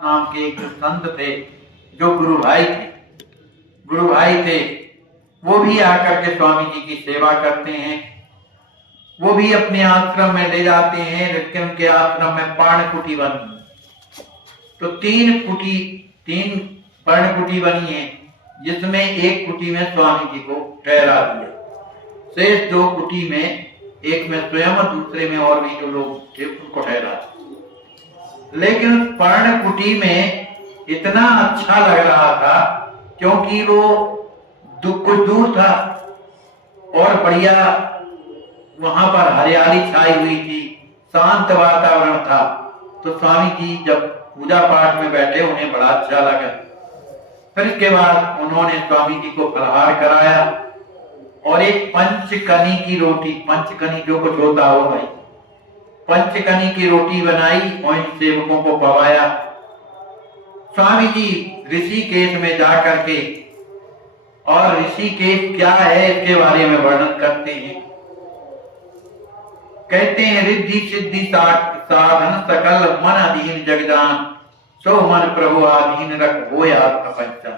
नाम के एक संत थे, जो गुरु भाई थे, वो भी आकर के स्वामी जी की सेवा करते हैं। वो भी अपने आश्रम में ले जाते हैं, लेकिन उनके आश्रम में पर्णकुटी बनी। तो तीन पर्णकुटी बनी है, जिसमें एक कुटी में स्वामी जी को ठहरा दिया, शेष 2 कुटी में, एक में स्वयं और दूसरे में और भी जो लोग थे उनको ठहरा। लेकिन उस पर्णकुटी में इतना अच्छा लग रहा था, क्योंकि वो कुछ दूर था और बढ़िया वहां पर हरियाली छाई हुई थी, शांत वातावरण था। तो स्वामी जी जब पूजा पाठ में बैठे, उन्हें बड़ा अच्छा लगा। फिर इसके बाद उन्होंने स्वामी जी को फलाहार कराया और एक पंचकनी की रोटी, पंचकनी जो कुछ होता हो भाई, पंचकनी की रोटी बनाई और इन सेवकों को पवाया। स्वामी जी ऋषिकेश में जाकर के, और ऋषिकेश क्या है इसके बारे में वर्णन करते हैं। कहते हैं, रिद्धि सिद्धि साधन सकल मन अधीन जगदान, सो मन प्रभु आधीन रख होय आत्म पंचन।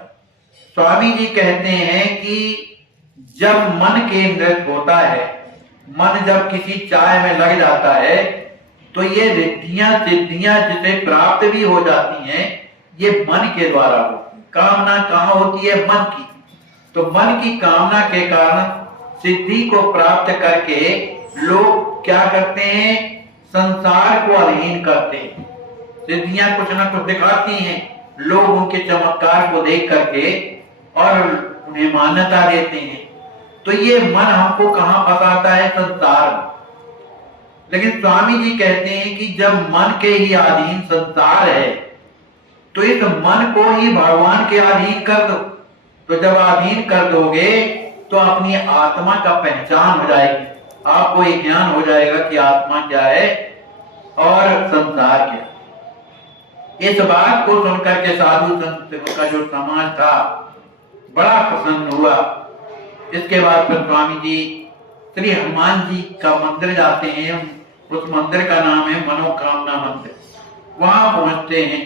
स्वामी जी कहते हैं कि जब मन केंद्रित होता है, मन जब किसी चाय में लग जाता है, तो ये रिद्धियां सिद्धियां जिसे प्राप्त भी हो जाती हैं, ये मन के द्वारा होती है। कामना कहाँ होती है? मन की। तो मन की कामना के कारण सिद्धि को प्राप्त करके लोग क्या करते हैं? संसार को अधीन करते हैं। सिद्धियां कुछ ना कुछ दिखाती हैं, लोग उनके चमत्कार को देख करके और उन्हें मान्यता देते हैं। तो ये मन हमको कहां फंसाता है? संसार में। लेकिन स्वामी जी कहते हैं कि जब मन के ही अधीन संसार है, तो इस मन को ही भगवान के अधीन कर दो। तो जब अधीन कर दोगे तो अपनी आत्मा का पहचान हो जाएगी, आपको एक ज्ञान हो जाएगा कि आत्मा क्या है और संसार क्या। इस बात को सुनकर के साधु संत का जो समाज था बड़ा प्रसन्न हुआ। इसके बाद फिर स्वामी जी श्री हनुमान जी का मंदिर जाते हैं। उस मंदिर का नाम है मनोकामना मंदिर। वहां पहुंचते हैं,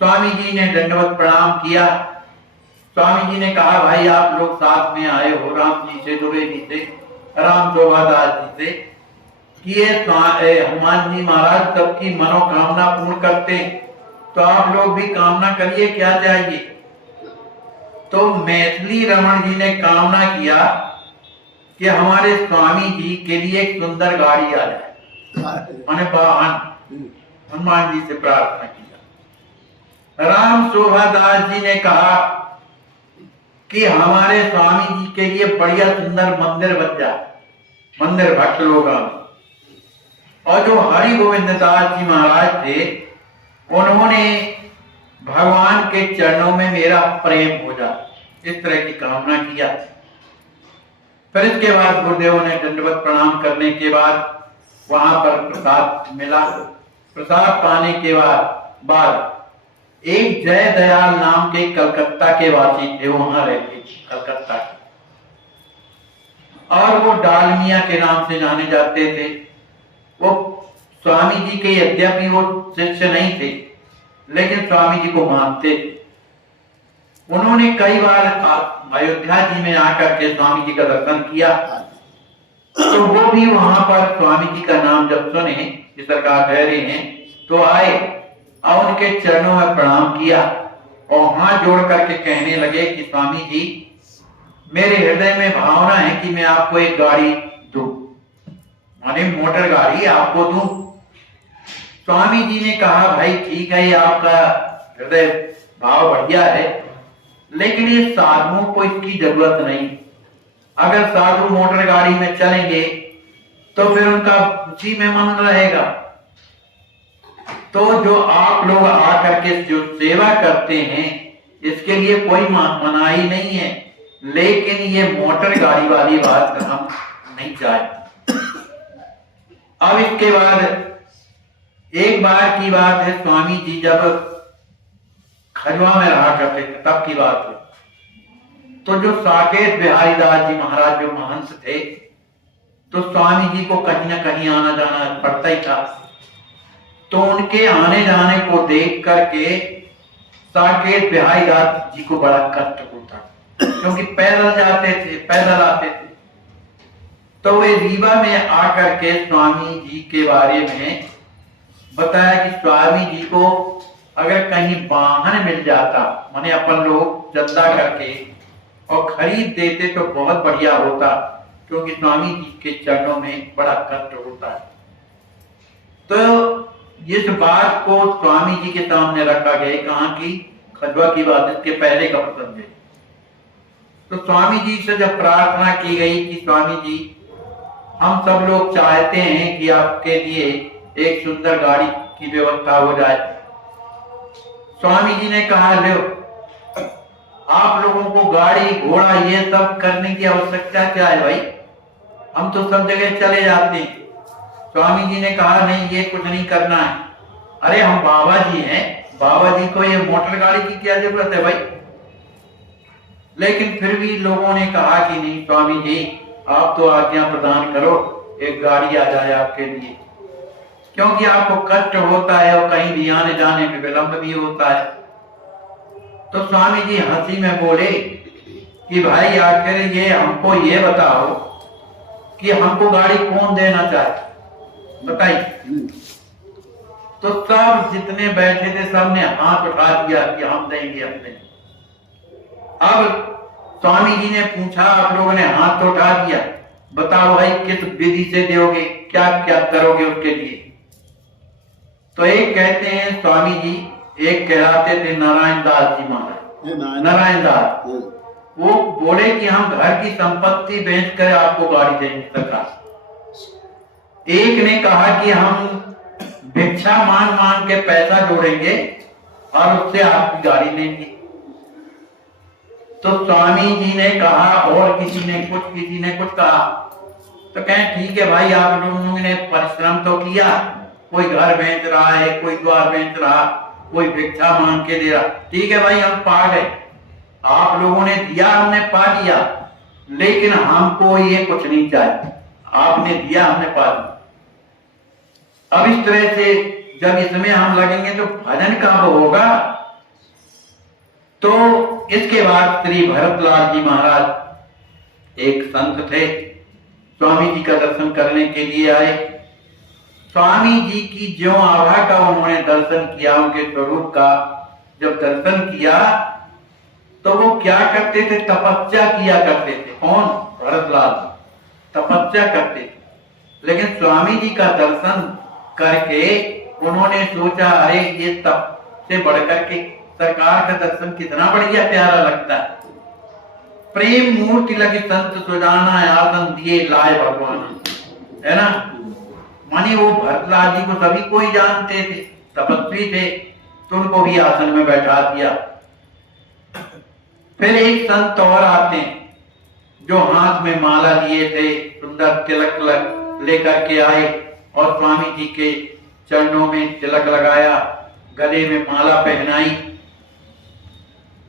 स्वामी जी ने दंडवत प्रणाम किया। स्वामी जी ने कहा, भाई आप लोग साथ में आए हो राम जी से, दुबे जी से, राम शोभादास जी से, कि ये हनुमान जी महाराज सबकी मनोकामना पूर्ण करते हैं, तो आप लोग भी कामना करिए, क्या चाहिए। तो मैथिली रमन जी ने कामना किया कि हमारे स्वामी जी के लिए एक सुंदर गाड़ी आ जाए, माने वाहन। हनुमान जी से प्रार्थना किया। राम शोभादास जी ने कहा कि हमारे स्वामी जी के लिए बढ़िया सुंदर मंदिर बन जाए, मंदिर भक्त लोग। और जो हरि गोविंद दास जी महाराज थे, उन्होंने भगवान के चरणों में मेरा प्रेम हो जाए, इस तरह की कामना किया। फिर इसके बाद गुरुदेवों ने दंडवत प्रणाम करने के बाद वहां पर प्रसाद मिला। प्रसाद पाने के बाद एक जय दयाल नाम के कलकत्ता के वासी थे, वहां रहते थे कलकत्ता के, और वो डालमिया के नाम से जाने जाते थे। वो स्वामी जी के यद्यपि वो शिष्य नहीं थे, लेकिन स्वामी जी को मानते थे। उन्होंने कई बार अयोध्या जी में आकर के स्वामी जी का दर्शन किया। तो वो भी वहां पर स्वामी जी का नाम जब सुने कि सरकार ठहरे हैं, तो आए और उनके चरणों में प्रणाम किया और हाथ जोड़ करके कहने लगे कि स्वामी जी, मेरे हृदय में भावना है कि मैं आपको एक गाड़ी दूं, माने मोटर गाड़ी आपको दूं। स्वामी जी ने कहा, भाई ठीक है, ये आपका हृदय भाव बढ़िया है, लेकिन ये साधुओं को इसकी जरूरत नहीं। अगर साधु मोटर गाड़ी में चलेंगे तो फिर उनका उसी में मन रहेगा। तो जो आप लोग आकर के जो सेवा करते हैं, इसके लिए कोई मनाही नहीं है, लेकिन ये मोटर गाड़ी वाली बात हम नहीं चाहते। अब इसके बाद एक बार की बात है, स्वामी जी जब खजवा में रहा करते थे तब की बात है। तो जो साकेत बिहारी दास जी महाराज जो महंत थे, तो स्वामी जी को कहीं ना कहीं आना जाना पड़ता ही था। तो उनके आने जाने को देख करके साकेत बिहारीदास जी को बड़ा कष्ट होता, क्योंकि पैदल जाते थे, पैदल आते थे। तो वे रीवा में आकर के स्वामी जी के बारे में बताया कि स्वामी जी को अगर कहीं वाहन मिल जाता, माने अपन लोग चंदा करके और खरीद देते तो बहुत बढ़िया होता, क्योंकि स्वामी जी के चरणों में बड़ा कष्ट होता है। तो इस बात को स्वामी जी के सामने रखा गया, कहाँ की, खजवा की बात, इसके पहले का प्रसंग है। तो स्वामी जी से जब प्रार्थना की गई कि स्वामी जी हम सब लोग चाहते हैं कि आपके लिए एक सुंदर गाड़ी की व्यवस्था हो जाए। स्वामी जी ने कहा, लो आप लोगों को गाड़ी घोड़ा ये सब करने की आवश्यकता क्या है भाई, हम तो सब जगह चले जाते हैं। स्वामी जी ने कहा, नहीं ये कुछ नहीं करना है। अरे हम बाबा जी हैं, बाबा जी को ये मोटर गाड़ी की क्या जरूरत है भाई। लेकिन फिर भी लोगों ने कहा कि नहीं स्वामी जी आप तो आज्ञा प्रदान करो, एक गाड़ी आ जाए आपके लिए, क्योंकि आपको कष्ट होता है और कहीं भी आने जाने में विलंब भी होता है। तो स्वामी जी हंसी में बोले कि भाई आखिर ये हमको ये बताओ कि हमको गाड़ी कौन देना चाहे, बताइए। तो सब जितने बैठे थे सबने हाथ उठा दिया कि हम देंगे, हम देंगे। अब स्वामी जी ने पूछा, आप लोगों ने हाथ तो उठा दिया, बताओ भाई किस विधि से दोगे, क्या क्या करोगे उसके लिए। तो एक कहते हैं स्वामी जी, एक कहलाते थे नारायण दास जी महाराज, नारायण दास, वो बोले कि हम घर की संपत्ति बेचकर आपको गाड़ी देंगे सरकार। एक ने कहा कि हम भिक्षा मांग मांग के पैसा जोड़ेंगे और उससे आपकी गाड़ी लेंगे। तो स्वामी जी ने कहा, और किसी ने कुछ कहा। तो कहें ठीक है भाई, आप लोगों ने परिश्रम तो किया, कोई घर बेच रहा है, कोई द्वार बेच रहा, कोई भिक्षा मांग के दे रहा, ठीक है भाई हम पा गए, आप लोगों ने दिया हमने पा लिया, लेकिन हमको ये कुछ नहीं चाहिए, आपने दिया हमने पा लिया। अब इस तरह से जब इसमें हम लगेंगे तो भजन कब होगा। तो इसके बाद श्री भरतलाल जी महाराज एक संत थे, स्वामी जी का दर्शन करने के लिए आए। स्वामी जी की ज्यों आभा का उन्होंने दर्शन किया, उनके स्वरूप का जब दर्शन किया तो वो क्या करते थे, तपस्या किया करते थे। कौन? भरतलाल तपस्या करते थे। लेकिन स्वामी जी का दर्शन करके उन्होंने सोचा, अरे ये तप से बढ़कर के सरकार का दर्शन कितना बढ़िया प्यारा लगता है। प्रेम मूर्ति लगी संत सुजाना, आसन दिए लाए भगवान, है ना। मानी वो भरतलाल जी को सभी को ही जानते थे, तपस्वी थे, तो उनको भी आसन में बैठा दिया। फिर एक संत और आते हैं जो हाथ में माला लिए थे, सुंदर तिलक लेकर के आए और स्वामी जी के चरणों में तिलक लगाया, गले में माला पहनाई।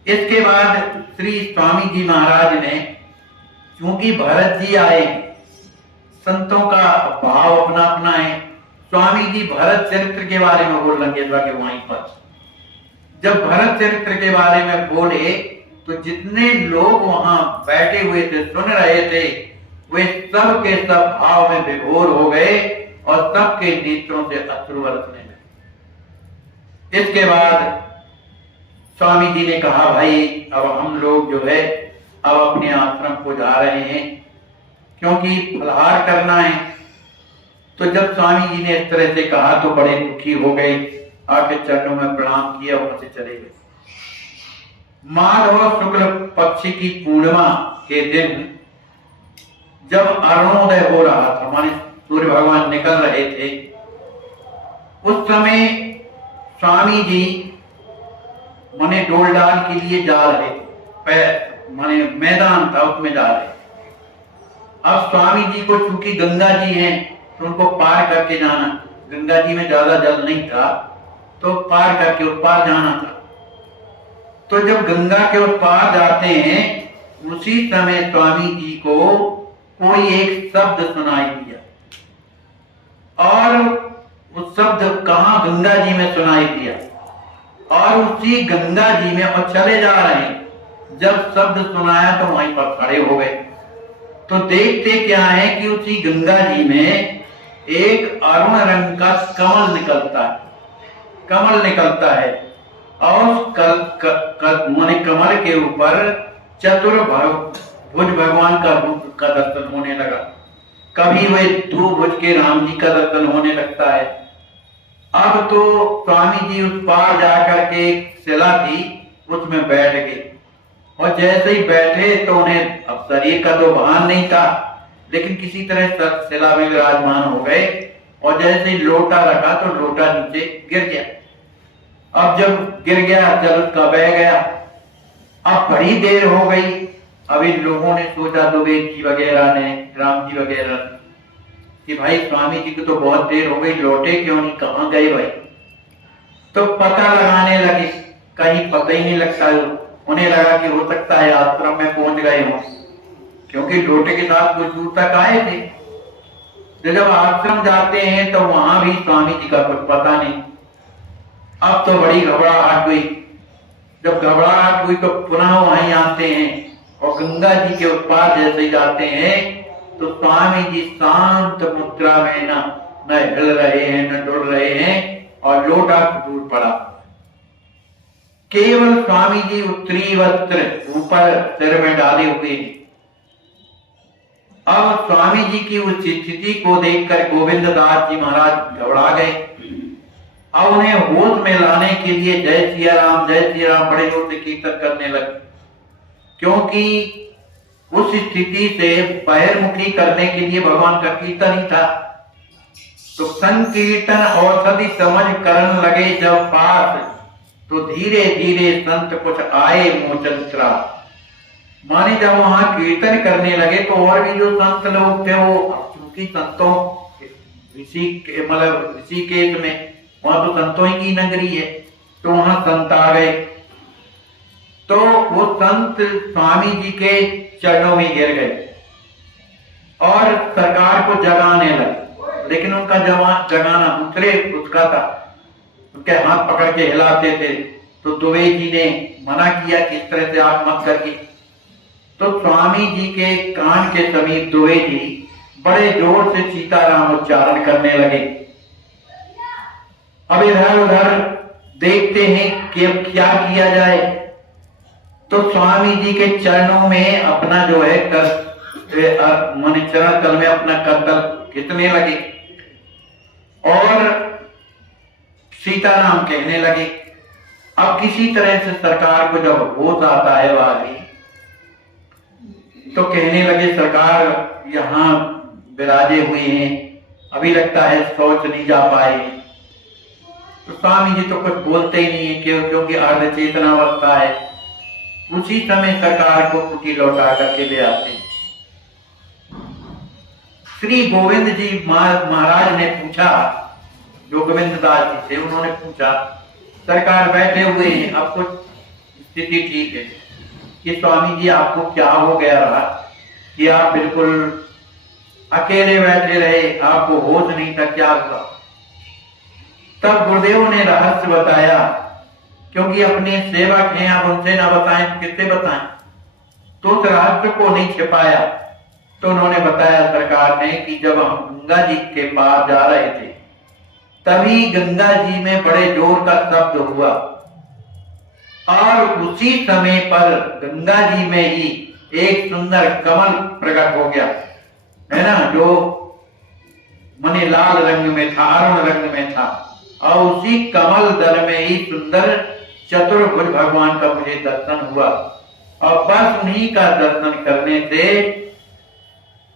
इसके बाद श्री स्वामी जी महाराज ने, क्योंकि भरत जी आए, संतों का भाव अपना अपना है, स्वामी जी भरत चरित्र के बारे में बोल लगे वहीं पर। जब भरत चरित्र के बारे में बोले तो जितने लोग वहां बैठे हुए थे, सुन रहे थे, वे सब के सब भाव में विभोर हो गए और सबके नेत्रों से अश्रु बरसने लगे। इसके बाद स्वामी जी ने कहा, भाई अब हम लोग जो है अब अपने आश्रम को जा रहे हैं, क्योंकि फलहार करना है। तो जब स्वामी जी ने इस तरह से कहा तो बड़े दुखी हो गए, आके चरणों में प्रणाम किया, वहां से चले गए। माघ शुक्ल पक्ष की पूर्णिमा के दिन जब अरुणोदय हो रहा था, माने सूर्य भगवान निकल रहे थे, उस समय स्वामी जी माने डोलडाल के लिए जा रहे थे, माने मैदान था उसमें जा रहे। अब स्वामी जी को चूंकि गंगा जी हैं तो उनको पार करके जाना, गंगा जी में ज्यादा जल नहीं था तो पार करके उस पार जाना था। तो जब गंगा के उस पार जाते हैं, उसी समय स्वामी जी को कोई एक शब्द सुनाई दिया और वो शब्द कहाँ गंगा जी में सुनाई दिया, और उसी गंगा जी में और चले जा रहे हैं। जब शब्द सुनाया तो वहीं पर खड़े हो गए। तो देखते क्या है कि उसी गंगा जी में एक अरुण रंग का कमल निकलता है, कमल निकलता है, और माने कमल के ऊपर चतुर्भुज भगवान का रूप का दर्शन होने लगा। कभी वह दो भुज के राम जी का दर्शन होने लगता है। अब तो स्वामी जी उस पार जाकर के एक शिला थी, उसमें बैठ गए, और जैसे ही बैठे तो उन्हें अब शरीर का तो भान नहीं था, लेकिन किसी तरह शिला में विराजमान हो गए, और जैसे ही लोटा रखा तो लोटा नीचे गिर गया। अब जब गिर गया जल उसका बह गया। अब बड़ी देर हो गई। अब इन लोगों ने सोचा, दुबे जी वगैरह ने, राम जी वगैरह, कि भाई स्वामी जी को तो बहुत देर हो गई, लौटे क्यों नहीं, कहाँ गए भाई। तो पता लगाने लगे, कहीं पता ही नहीं लगता। उन्हें लगा कि हो सकता है आश्रम में पहुंच गए हों, क्योंकि लोटे के साथ कुछ दूर तक आए थे। तो जब आश्रम जाते हैं तो वहां भी स्वामी जी का कुछ पता नहीं। अब तो बड़ी घबराहट हुई। जब घबराहट हुई तो पुनः वहीं आते हैं, और गंगा जी के उस पार जैसे ही जाते हैं तो स्वामी जी शांत मुद्रा में न हिल रहे हैं, न डुल रहे हैं, और लोटा दूर पड़ा। केवल स्वामी जी उत्तरी वस्त्र ऊपर सिर में डाले हुए हैं। अब स्वामी जी की उस स्थिति को देखकर गोविंद दास जी महाराज घबरा गए। अब उन्हें होश में लाने के लिए जय सिया राम, जय सिया राम बड़े जोर से कीर्तन करने लगे, क्योंकि उस स्थिति से बहिर्मुखी करने के लिए भगवान का कीर्तन ही था। तो संकीर्तन औषधि समझ करन लगे जब पास, तो धीरे धीरे संत कुछ आए मोचंत्रा। माने जब वहां कीर्तन करने लगे तो और भी जो संत लोग थे, वो क्योंकि संतों ऋषिकेश में वहां तो संतों की नगरी है, तो वहां संत आ गए। तो वो संत स्वामी जी के चरणों में गिर गए और सरकार को जगाने लगे, लेकिन उनका जगाना दूसरे उसका था। उनके हाथ पकड़ के हिलाते थे, तो दुबे जी ने मना किया कि इस तरह से आप मत करिए। तो स्वामी जी के कान के समीप दुबे जी बड़े जोर से सीताराम उच्चारण करने लगे। अब इधर उधर देखते हैं कि अब क्या किया जाए। तो स्वामी जी के चरणों में अपना जो है मन चरण तल में अपना करतल खींचने लगे और सीताराम कहने लगे। अब किसी तरह से सरकार को जब होश आता है वाली, तो कहने लगे सरकार यहाँ विराजे हुए हैं, अभी लगता है सोच नहीं जा पाए। तो स्वामी जी तो कुछ बोलते ही नहीं है, क्योंकि अर्ध चेतना अवस्था है। उसी समय सरकार को कुटी लौटा करके ले आते हैं। श्री गोविंद जी महाराज ने पूछा, जो गोविंद दास जी थे, उन्होंने पूछा, सरकार बैठे हुए हैं, अब कुछ स्थिति ठीक है कि स्वामी जी आपको क्या हो गया रहा कि आप बिल्कुल अकेले बैठे रहे, आपको होश नहीं था, क्या हुआ। तब गुरुदेव ने रहस्य बताया, क्योंकि अपने सेवक हैं, आप उनसे ना बताएं तो किससे बताएं। तो उस रहस्य को नहीं छिपाया। तो उन्होंने बताया सरकार ने कि जब हम गंगा जी के पास जा रहे थे, तभी गंगा जी में बड़े जोर का शब्द हुआ, और उसी समय पर गंगा जी में ही एक सुंदर कमल प्रकट हो गया, है ना, जो मने लाल रंग में था, अरुण रंग में था। और उसी कमल दल में ही सुंदर चतुर्भुज भगवान का मुझे दर्शन हुआ। और बस उन्हीं का दर्शन करने से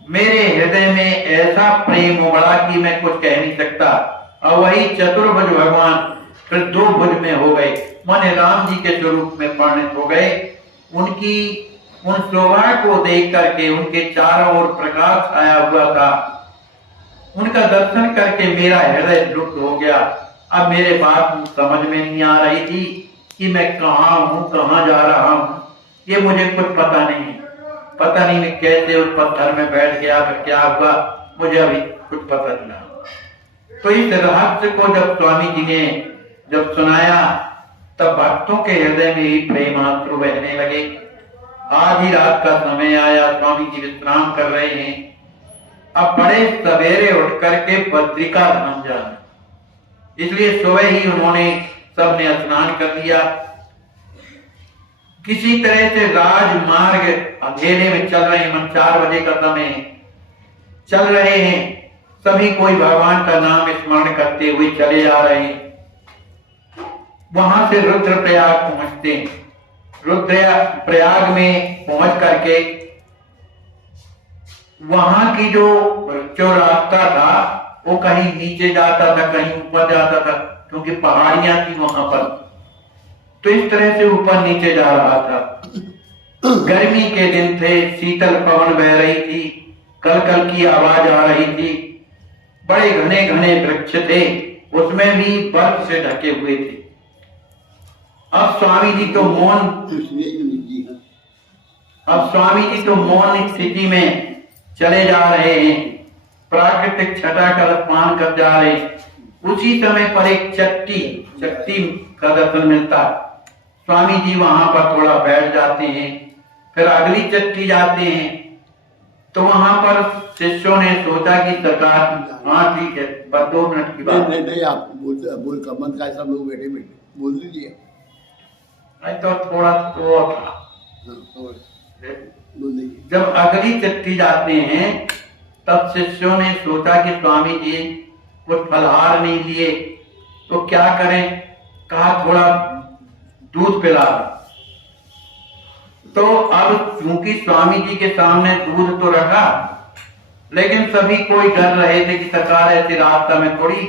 मेरे हृदय में ऐसा प्रेम उमड़ा कि मैं कुछ कह नहीं सकता। और वही चतुर्भुज भगवान फिर दो भुज में हो गए, माने राम जी के स्वरूप में परिणत हो गए। उनकी उन शोभा को देख करके उनके चारों ओर प्रकाश छाया हुआ था, उनका दर्शन करके मेरा हृदय लुप्त हो गया। अब मेरे बात समझ में नहीं आ रही थी कि मैं कहाँ हूँ, कहाँ जा रहा हूँ, ये मुझे कुछ पता नहीं। पता नहीं मैं कैसे उस पत्थर में बैठ गया, फिर क्या हुआ, मुझे अभी कुछ पता नहीं। तो इस रहस्य को जब स्वामी जी ने जब सुनाया, तब भक्तों के हृदय में ही प्रेमाश्रु बहने लगे। आधी रात का समय आया, स्वामी जी विश्राम कर रहे हैं। अब बड़े सवेरे उठ करके बद्रिका धाम जाना, इसलिए सुबह ही उन्होंने सबने स्नान कर लिया। किसी तरह से राजमार्ग अंधेरे में चल रहे हैं, 4 बजे का समय चल रहे हैं, सभी कोई भगवान का नाम स्मरण करते हुए चले जा रहे हैं। वहां से रुद्रप्रयाग पहुंचते हैं। रुद्रप्रयाग में पहुंच करके वहां की जो रास्ता था वो कहीं नीचे जाता था, कहीं ऊपर जाता था, क्योंकि पहाड़ियां थी वहां पर। तो इस तरह से ऊपर नीचे जा रहा था। गर्मी के दिन थे, शीतल पवन बह रही थी, कलकल की आवाज आ रही थी, बड़े घने घने वृक्ष थे, उसमें भी बर्फ से ढके हुए थे। अब स्वामी जी तो मौन स्थिति में चले जा रहे हैं, प्राकृतिक छटा का पान कर जा रहे हैं। उसी समय पर एक चट्टी का दर्शन मिलता है। स्वामी जी वहां पर थोड़ा बैठ जाते हैं, फिर अगली चट्टी जाते हैं। तो वहां पर शिष्यों ने सोचा कि सरकार, हाँ ठीक है, बस 2 मिनट की बात। नहीं आप बोल का मन का, सब लोग बैठे बोल दीजिए। तो थोड़ा तो जब अगली चट्टी जाते हैं, तब शिष्यों ने सोचा कि स्वामी जी कुछ फलहार नहीं लिए, तो क्या करें। कहा थोड़ा दूध पिला। तो अब चूंकि स्वामी जी के सामने दूध तो रखा, लेकिन सभी कोई डर रहे थे कि सरकार ऐसे रास्ता में थोड़ी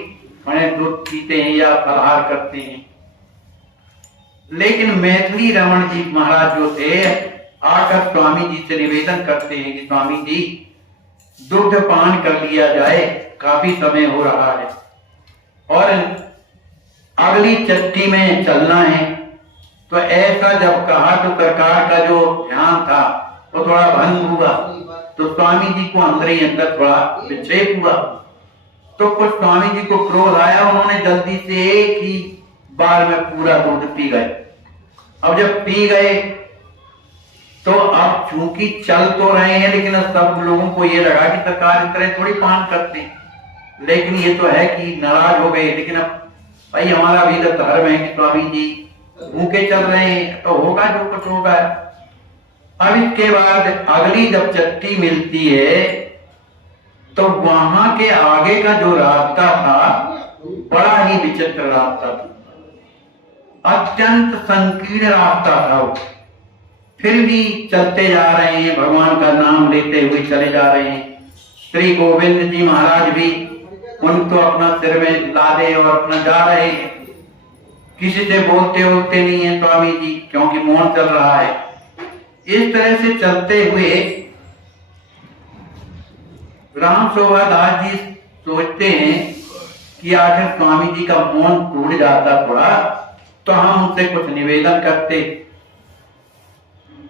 दूध पीते हैं या फलहार करते हैं। लेकिन मैथिली रमन जी महाराज जो थे, आकर स्वामी जी से निवेदन करते हैं कि स्वामी जी दुग्ध पान कर लिया जाए, काफी समय हो रहा है और अगली चट्टी में चलना है। तो ऐसा जब कहा तो सरकार का जो ध्यान था वो थोड़ा भंग हुआ। तो स्वामी जी को अंदर ही अंदर थोड़ा विक्षेप हुआ। तो कुछ स्वामी जी को क्रोध आया, उन्होंने जल्दी से एक ही बार में पूरा दूध पी गए। अब जब पी गए तो अब चूंकि चल तो रहे हैं, लेकिन सब लोगों को ये लगा कि सरकार इस तरह थोड़ी पान करते हैं। लेकिन ये तो है कि नाराज हो गए। लेकिन अब भाई हमारा भी तो धर्म है कि स्वामी जी भूखे चल रहे हैं, तो होगा जो कुछ होगा। अब इसके बाद अगली जब चट्टी मिलती है, तो वहां के आगे का जो रास्ता था बड़ा ही विचित्र रास्ता था, अत्यंत संकीर्ण रास्ता था वो। फिर भी चलते जा रहे हैं, भगवान का नाम लेते हुए चले जा रहे हैं। श्री गोविंद जी महाराज भी उनको अपना सिर में लादे और अपना जा रहे हैं। किसी से बोलते होते नहीं है स्वामी जी, क्योंकि मौन चल रहा है। इस तरह से चलते हुए राम शोभा दास जी सोचते हैं कि आखिर स्वामी जी का मौन टूट जाता थोड़ा, तो हम उनसे कुछ निवेदन करते।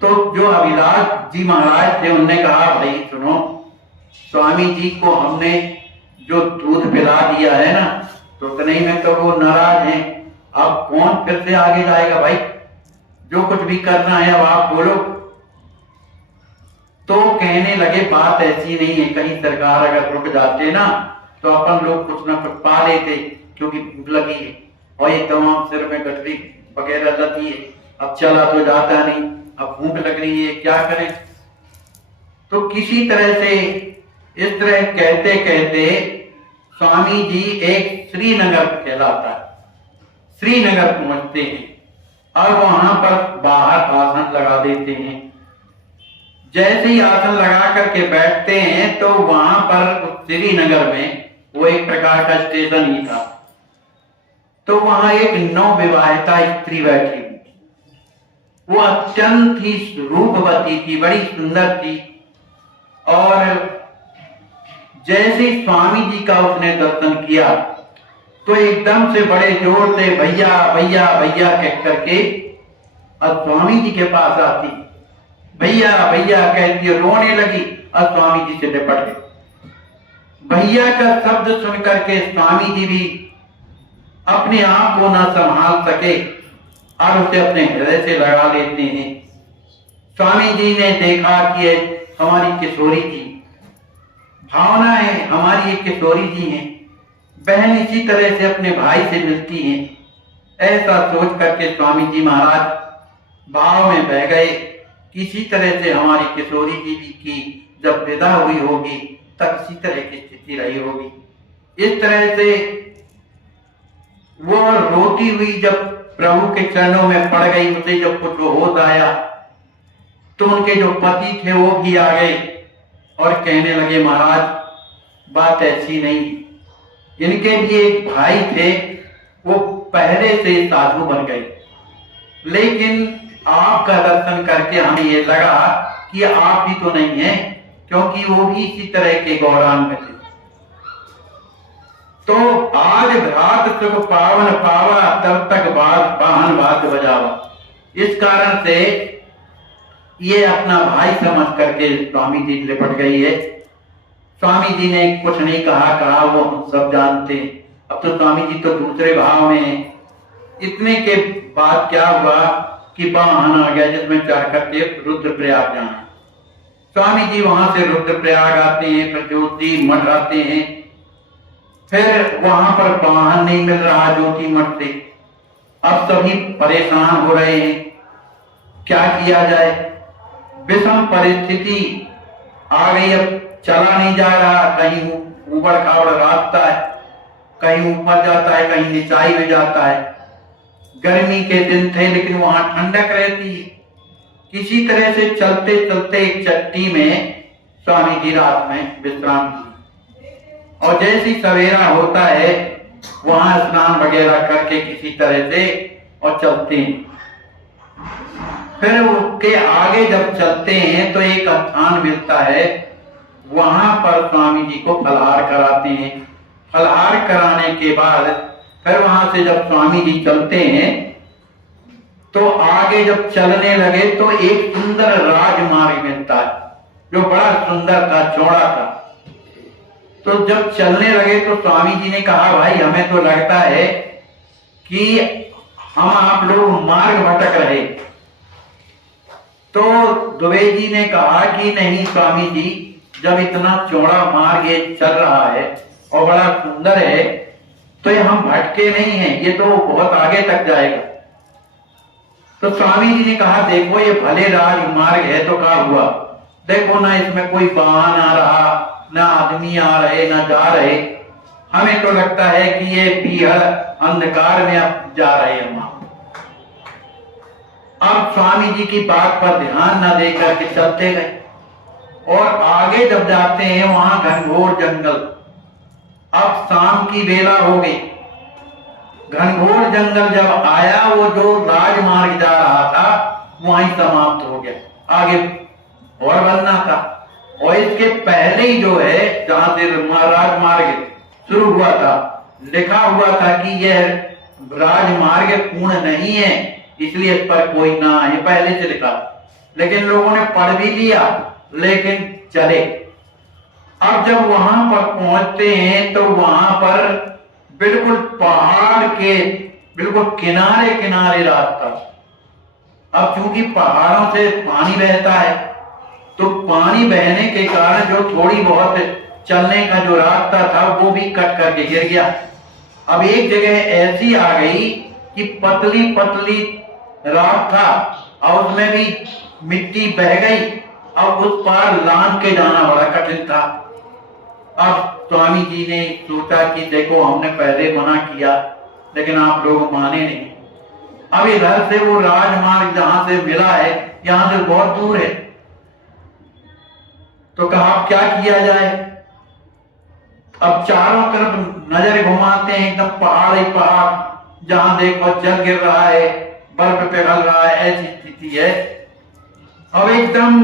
तो जो अभिलाष जी महाराज थे, उनने कहा भाई सुनो, स्वामी जी को हमने जो दूध पिला दिया है ना, तो नहीं में तो वो नाराज हैं। अब कौन फिर से आगे जाएगा भाई, जो कुछ भी करना है अब आप बोलो। तो कहने लगे बात ऐसी नहीं है, कहीं सरकार अगर रुक जाते ना तो अपन लोग कुछ ना कुछ पा लेते, क्योंकि भूख लगी है और ये तमाम सिर में गठरी वगैरह लगी है, अब चला तो जाता नहीं, अब भूख लग रही है, क्या करें। तो किसी तरह से इस तरह कहते कहते स्वामी जी एक श्रीनगर कहलाता है, श्रीनगर पहुंचते हैं और वहां पर बाहर आसन लगा देते हैं। जैसे ही आसन लगा करके बैठते हैं तो वहां पर श्रीनगर में वो एक प्रकार का स्टेशन ही था। तो वहां एक नवविवाहिता स्त्री बैठी हुई, वो अत्यंत ही रूपवती थी, बड़ी सुंदर थी। और जैसे स्वामी जी का उसने दर्शन किया तो एकदम से बड़े जोर से भैया भैया भैया कह करके और स्वामी जी के पास आती, भैया भैया कहती रोने लगी और स्वामी जी से लिपट गई। भैया का शब्द सुन करके स्वामी जी भी अपने आप को न संभाल सके और उसे अपने हृदय से लगा लेते हैं। स्वामी जी ने देखा कि हमारी किशोरी जी, भावना है हमारी एक किशोरी जी हैं, बहन इसी तरह से अपने भाई से मिलती हैं। ऐसा सोच करके स्वामी जी महाराज भाव में बह गए। किसी तरह से हमारी किशोरी जी की जब विदा हुई होगी तब इसी तरह की स्थिति रही होगी। इस तरह से वो रोती हुई जब प्रभु के चरणों में पड़ गई, उसे जब कुछ होश आया तो उनके जो पति थे वो भी आ गए और कहने लगे, महाराज बात ऐसी नहीं, इनके भी एक भाई थे, वो पहले से साधु बन गए, लेकिन आपका दर्शन करके हमें ये लगा कि आप ही तो नहीं है, क्योंकि वो भी इसी तरह के गौरांग में थे। तो आज रात सुख पावन पावा, तब तक वाहन वाद्य बजावा। इस कारण से ये अपना भाई समझ करके स्वामी जी लिपट गई है। स्वामी जी ने कुछ नहीं कहा वो हम सब जानते हैं। अब तो स्वामी जी तो दूसरे भाव में हैं। इतने के बाद क्या हुआ कि वाहन आ गया जिसमें चढ़ करके रुद्रप्रयाग जाना। स्वामी जी वहां से रुद्रप्रयाग आते हैं, फिर ज्योति मठ आते हैं, फिर वहां पर वाहन नहीं मिल रहा ज्योति मठ से। अब सभी परेशान हो रहे हैं, क्या किया जाए। विषम परिस्थिति आ गई, अब चला नहीं जा रहा, कहीं ऊबड़ खाबड़ रास्ता है, कहीं ऊपर जाता है, कहीं निचाई में जाता है। गर्मी के दिन थे लेकिन वहां ठंडक रहती है। किसी तरह से चलते चलते एक चट्टी में स्वामी जी रात में विश्राम किए और जैसी सवेरा होता है वहां स्नान वगैरह करके किसी तरह से और चलते हैं। फिर उसके आगे जब चलते हैं तो एक स्थान मिलता है, वहां पर स्वामी जी को फलाहार कराते हैं। फलाहार कराने के बाद फिर वहां से जब स्वामी जी चलते हैं तो आगे जब चलने लगे तो एक सुंदर राजमार्ग मिलता है जो बड़ा सुंदर था, चौड़ा था। तो जब चलने लगे तो स्वामी जी ने कहा, भाई हमें तो लगता है कि हम आप लोग मार्ग भटक रहे। तो दुबे जी ने कहा कि नहीं स्वामी जी, जब इतना चौड़ा मार्ग ये चल रहा है और बड़ा सुंदर है तो ये हम भटके नहीं हैं, ये तो बहुत आगे तक जाएगा। तो स्वामी जी ने कहा, देखो ये भले राजमार्ग है तो क्या हुआ, देखो ना इसमें कोई वाहन आ रहा, ना आदमी आ रहे, ना जा रहे, हमें तो लगता है कि ये बीहड़ अंधकार में अब जा रहे हैं। अब स्वामी जी की बात पर ध्यान न देकर के चलते गए और आगे जब जाते हैं वहां घनघोर जंगल। अब शाम की बेला हो गई, घनघोर जंगल जब आया, वो जो राजमार्ग जा रहा था वहीं समाप्त हो गया, आगे और बनना था। और इसके पहले ही जो है जहां से राजमार्ग शुरू हुआ था, लिखा हुआ था कि यह राजमार्ग पूर्ण नहीं है, इसलिए इस पर कोई ना है, पहले से लिखा। लेकिन लोगों ने पढ़ भी लिया लेकिन चले। अब जब वहां पर पहुंचते हैं तो वहां पर बिल्कुल पहाड़ के बिल्कुल किनारे किनारे रास्ता। अब चूंकि पहाड़ों से पानी बहता है तो पानी बहने के कारण जो थोड़ी बहुत चलने का जो रास्ता था वो भी कट करके गिर गया। अब एक जगह ऐसी आ गई कि पतली पतली रास्ता और उसमें भी मिट्टी बह गई, अब उस पार लांघ के जाना बड़ा कठिन था। अब स्वामी जी ने सोचा कि देखो हमने पहले मना किया लेकिन आप लोग माने नहीं। अब इधर से वो राजमार्ग जहां से मिला है यहां से बहुत दूर है, तो कहा अब क्या किया जाए। अब चारों तरफ नजर घुमाते हैं, एकदम पहाड़ ही पहाड़, जहां देखो जल गिर रहा है, बर्फ पिघल रहा है, ऐसी स्थिति है। अब एकदम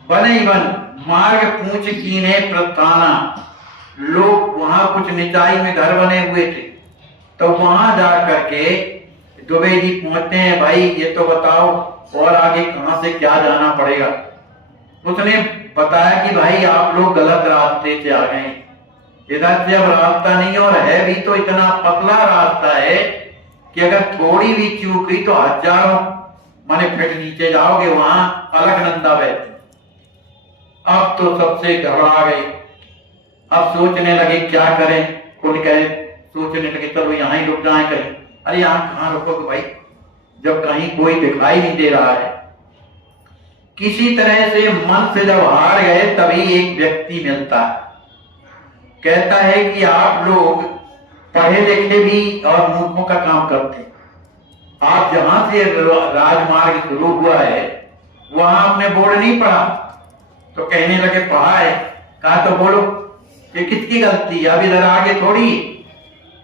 बने ही बन मार्ग पूछ कीने प्रस्थाना, लोग वहां कुछ निचाई में घर बने हुए थे, तो वहां जा करके दुबे जी पहुंचते हैं, भाई ये तो बताओ और आगे कहां से क्या जाना पड़ेगा। उसने बताया कि भाई आप लोग गलत रास्ते से आ गए, इधर से अब रास्ता नहीं, और है भी तो इतना पतला रास्ता है कि अगर थोड़ी भी चूक हुई तो हजारों माने फिट नीचे जाओगे, वहां अलकनंदा बहती। अब तो सबसे घबरा गए, अब सोचने लगे क्या करें। कोई कहे, सोचने लगे चलो यहाँ ही रुक जाए कहीं। अरे यहाँ कहाँ रुकोगे भाई, जब कहीं कोई दिखाई नहीं दे रहा है। किसी तरह से मन से जब हार गए तभी एक व्यक्ति मिलता है, कहता है कि आप लोग पढ़े लिखे भी और मूर्खों का काम करते, आप जहां से राजमार्ग शुरू हुआ है वहां आपने बोर्ड नहीं पढ़ा। तो कहने लगे पढ़ा है। कहा तो बोलो ये किसकी गलती है, अब इधर आगे थोड़ी,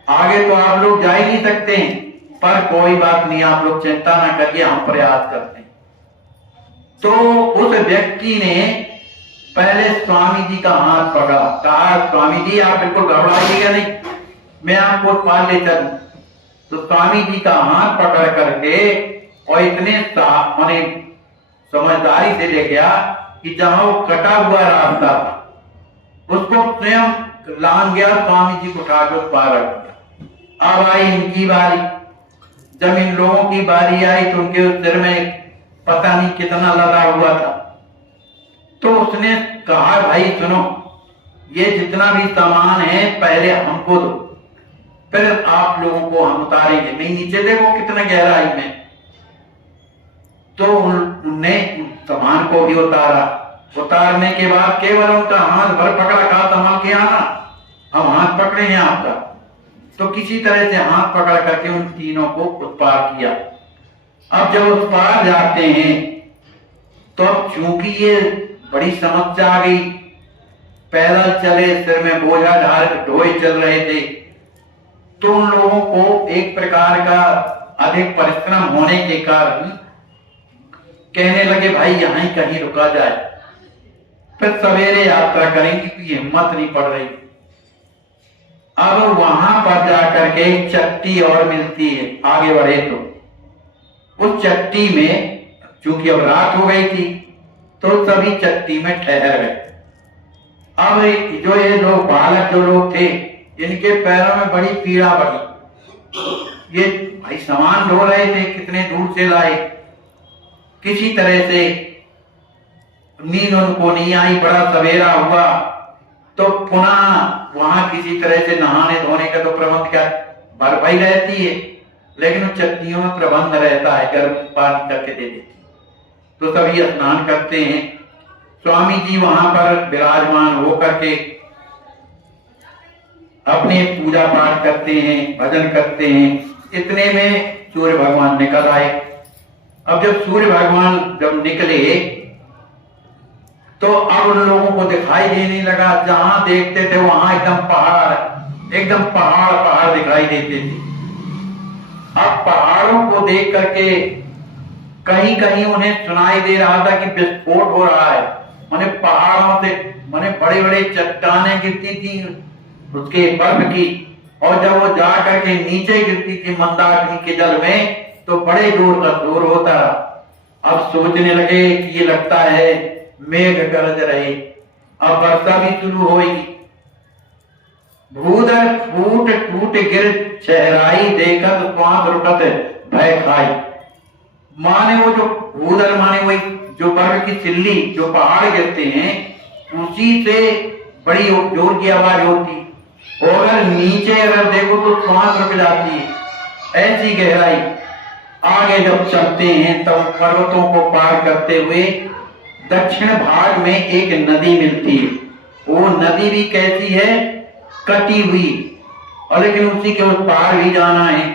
आगे तो आप लोग जा ही नहीं सकते, पर कोई बात नहीं, आप लोग चिंता ना करिए, हम प्रयास करते हैं। तो उस व्यक्ति ने पहले स्वामी जी का हाथ पकड़ा, कहा स्वामी जी आप बिल्कुल घबराइएगा नहीं, मैं आपको पार ले चलूं। तो स्वामी जी का हाथ पकड़ करके और इतने माने समझदारी से ले गया कि जहां वो कटा हुआ रास्ता था उसको स्वयं लांग गया, स्वामी जी को उठा के उस पार रख दिया। अब आई इनकी बारी, जब इन लोगों की बारी आई तो उनके सिर में पता नहीं कितना लदा हुआ था। तो उसने कहा भाई सुनो, ये जितना भी सामान है पहले हमको दो, फिर आप लोगों को हम उतारेंगे। नहीं नीचे देखो कितना गहराई में। तो उनने सामान को भी उतारा, उतारने के बाद केवल उनका हाथ भर पकड़ा, कहा संभाल के आना, हम हाथ पकड़े हैं आपका। तो किसी तरह से हाथ पकड़ करके उन तीनों को उस पार किया। अब जब उस पार जाते हैं तो अब चूंकि ये बड़ी समस्या आ गई, पैदल चले, सिर में बोझा ढोए चल रहे थे, तो उन लोगों को एक प्रकार का अधिक परिश्रम होने के कारण कहने लगे भाई यहां ही कहीं रुका जाए, फिर सवेरे यात्रा करेंगे कि हिम्मत नहीं पड़ रही। अब वहां पर जाकर के चट्टी और मिलती है, आगे बढ़े तो उस चट्टी में चूंकि अब रात हो गई थी तो सभी चट्टी में ठहर गए। अब जो ये लोग बालक जो लोग थे इनके पैरों में बड़ी पीड़ा बढ़ी। ये भाई सामान ढो रहे थे, कितने दूर से लाए, किसी तरह से नींद उनको नहीं आई, बड़ा सवेरा हुआ। तो पुनः वहां किसी तरह से नहाने धोने का तो प्रबंध क्या, बर्फाई रहती है लेकिन उन चट्टियों में प्रबंध रहता है, गर्म पानी करके दे देती। तो सभी स्नान करते हैं, स्वामी जी वहां पर विराजमान होकर के अपने पूजा पाठ करते हैं, भजन करते हैं। इतने में सूर्य भगवान निकल आए। अब जब सूर्य भगवान जब निकले तो अब उन लोगों को दिखाई देने लगा, जहां देखते थे वहां एकदम पहाड़ दिखाई देते थे। अब पहाड़ों को देख करके कहीं कहीं उन्हें सुनाई दे रहा था कि विस्फोट हो रहा है, माने पहाड़ों से माने बड़े बड़े चट्टानें गिरती थी उसके बर्फ की, और जब वो जा करके नीचे गिरती थी मंदाकिनी के जल में तो बड़े जोर का शोर होता। अब सोचने लगे कि ये लगता है मेघ गरज रहे, अब वर्षा भी शुरू होगी। भूदर फूट टूट गिर चेहराई, देखत श्वास रुकत भय खाई। माने वो जो भूदर माने वही जो बर्फ की सिल्ली जो पहाड़ गिरते हैं उसी से बड़ी जोर की आवाज होती, और अगर नीचे अगर देखो तो श्वास रुक जाती है, ऐसी गहराई। आगे जब चलते हैं तब पर्वतों को पार करते हुए दक्षिण भाग में एक नदी मिलती है। वो नदी भी कैसी है, कटी हुई, और लेकिन उसी के उस पार भी जाना है।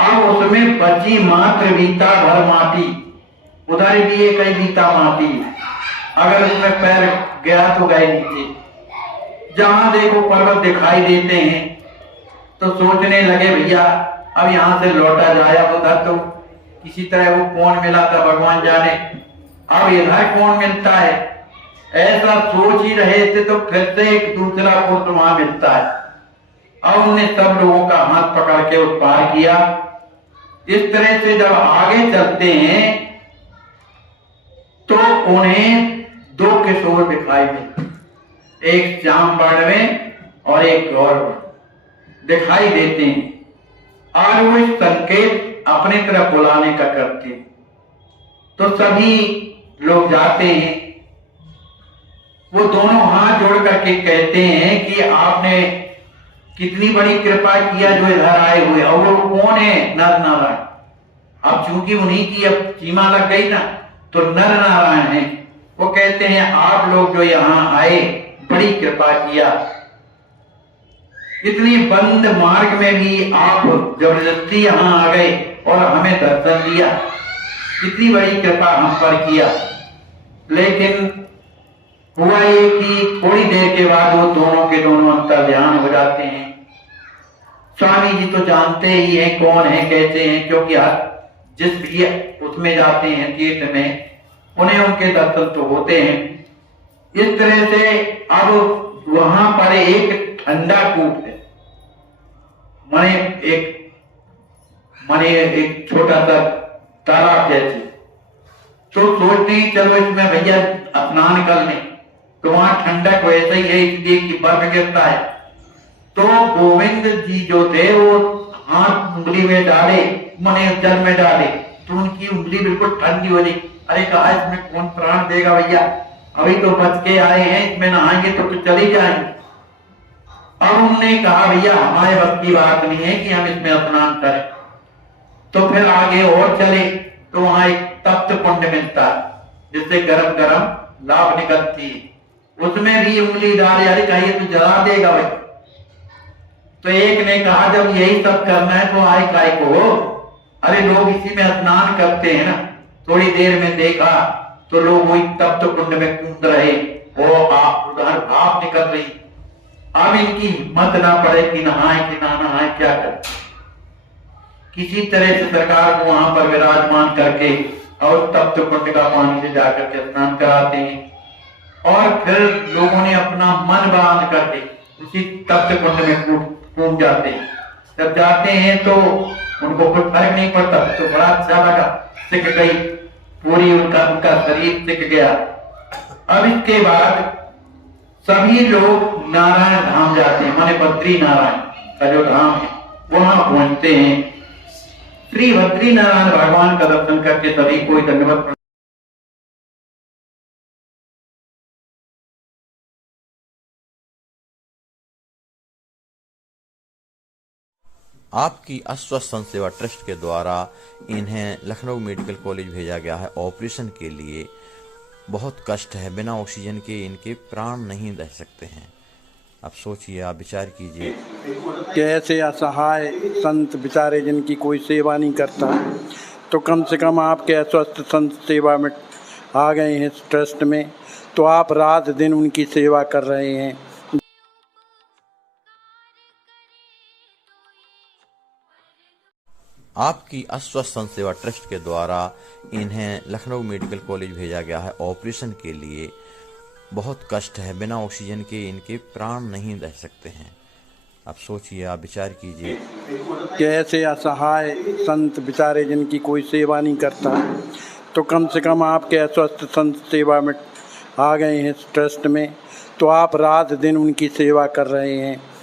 अब उसमें बची मात्र बीता भर माटी, उधर भी एक ही बीता माटी, अगर उसमें पैर गया तो गए नीचे। जहां देखो पर्वत दिखाई देते हैं तो सोचने लगे भैया अब यहां से लौटा जाए, अब उधर तो किसी तरह वो कौन मिला था भगवान जाने, अब इधर कौन मिलता है, ऐसा सोच ही रहे थे तो फिर से एक दूसरा पुरुष वहां मिलता है। अब उन्हें सब लोगों का हाथ पकड़ के उस पार किया। इस तरह से जब आगे चलते हैं तो उन्हें दो किशोर दिखाई देते, एक श्याम वर्ण में और एक गौर वर्ण दिखाई देते हैं, और वो इस संकेत अपने तरफ बुलाने का करते हैं। तो सभी लोग जाते हैं, वो दोनों हाथ जोड़ करके कहते हैं कि आपने कितनी बड़ी कृपा किया जो इधर आए हुए। और वो कौन है? नर नारायण। अब चूंकि उन्हीं की अब सीमा लग गई ना, तो नर नारायण है। वो कहते हैं आप लोग जो यहाँ आए बड़ी कृपा किया, इतनी बंद मार्ग में भी आप जबरदस्ती यहाँ आ गए और हमें दर्शन दिया, कितनी बड़ी कृपा हम पर किया। लेकिन हुआ ये कि थोड़ी देर के बाद वो दोनों के दोनों अंतर्ध्यान हो जाते हैं। स्वामी जी तो जानते ही हैं कौन है कैसे हैं, क्योंकि जिस भी उसमें जाते हैं तीर्थ में, उन्हें उनके दर्शन तो होते हैं। इस तरह से अब वहां पर एक ठंडा कूप है, माने एक छोटा सा तालाब जैसे। तो सोचते हैं चलो इसमें भैया स्नान कर लें, तो वहां ठंडक वैसे ही है इसलिए कि बर्फ गिरता है। तो गोविंद जी जो थे वो हाथ उंगली में डाले, मने जल में डाले, तो उनकी उंगली बिल्कुल ठंडी हो गई। अरे कहा इसमें कौन प्राण देगा भैया, अभी तो बच के आए हैं, इसमें नहाएंगे तो चले जाएंगे। अब उन्होंने कहा भैया हमारे बस की बात नहीं है कि हम इसमें स्नान करें। तो फिर आगे और चले तो वहां एक तप्त कुंड मिलता है जिससे गरम गरम लाभ निकलती है, उसमें भी उंगली डाले। अरे कहिए तो जला देगा भाई। तो एक ने कहा जब यही सब करना है तो आए काय को, अरे लोग इसी में स्नान करते हैं ना। थोड़ी देर में देखा तो लोग वही तप्त कुंड में कूद रहे, वो उधर भाप निकल रही। अब इनकी हिम्मत ना पड़े कि नहाए कि ना नहाए, क्या करें। किसी तरह से सरकार को वहां पर विराजमान करके और तप्त कुंड का पानी से जाकर के स्नान कराते हैं। और फिर लोगों ने अपना मन बांध करके उसी तप्त कुंड में कूद जाते हैं। जब जाते हैं तो उनको कुछ फर्क नहीं पड़ता, तो बड़ा अच्छा लगा, सिक गई पूरी, उनका शरीर सिक गया। अब इसके बाद सभी लोग नारायण धाम जाते हैं, माने बद्री नारायण का जो धाम है वहां पहुंचते हैं। श्री बद्री नारायण भगवान का दर्शन करके सभी को दंडवत। आपकी अस्वस्थ संत सेवा ट्रस्ट के द्वारा इन्हें लखनऊ मेडिकल कॉलेज भेजा गया है ऑपरेशन के लिए। बहुत कष्ट है, बिना ऑक्सीजन के इनके प्राण नहीं रह सकते हैं। आप सोचिए, आप विचार कीजिए कि ऐसे असहाय संत बेचारे जिनकी कोई सेवा नहीं करता, तो कम से कम आपके अस्वस्थ संत सेवा में आ गए हैं इस ट्रस्ट में, तो आप रात दिन उनकी सेवा कर रहे हैं। आपकी अस्वस्थ संत सेवा ट्रस्ट के द्वारा इन्हें लखनऊ मेडिकल कॉलेज भेजा गया है ऑपरेशन के लिए। बहुत कष्ट है, बिना ऑक्सीजन के इनके प्राण नहीं रह सकते हैं। आप सोचिए, आप विचार कीजिए कि ऐसे असहाय संत बेचारे जिनकी कोई सेवा नहीं करता, तो कम से कम आपके अस्वस्थ संत सेवा में आ गए हैं इस ट्रस्ट में, तो आप रात दिन उनकी सेवा कर रहे हैं।